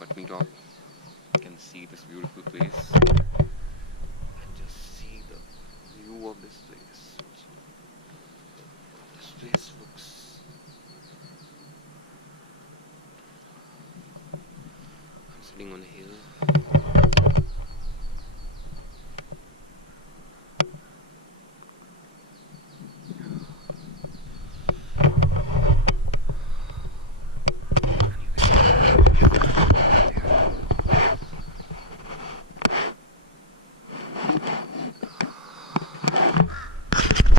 patnitop. You can see this beautiful place and just see the view of this place. So this place looks. I'm sitting on a hill.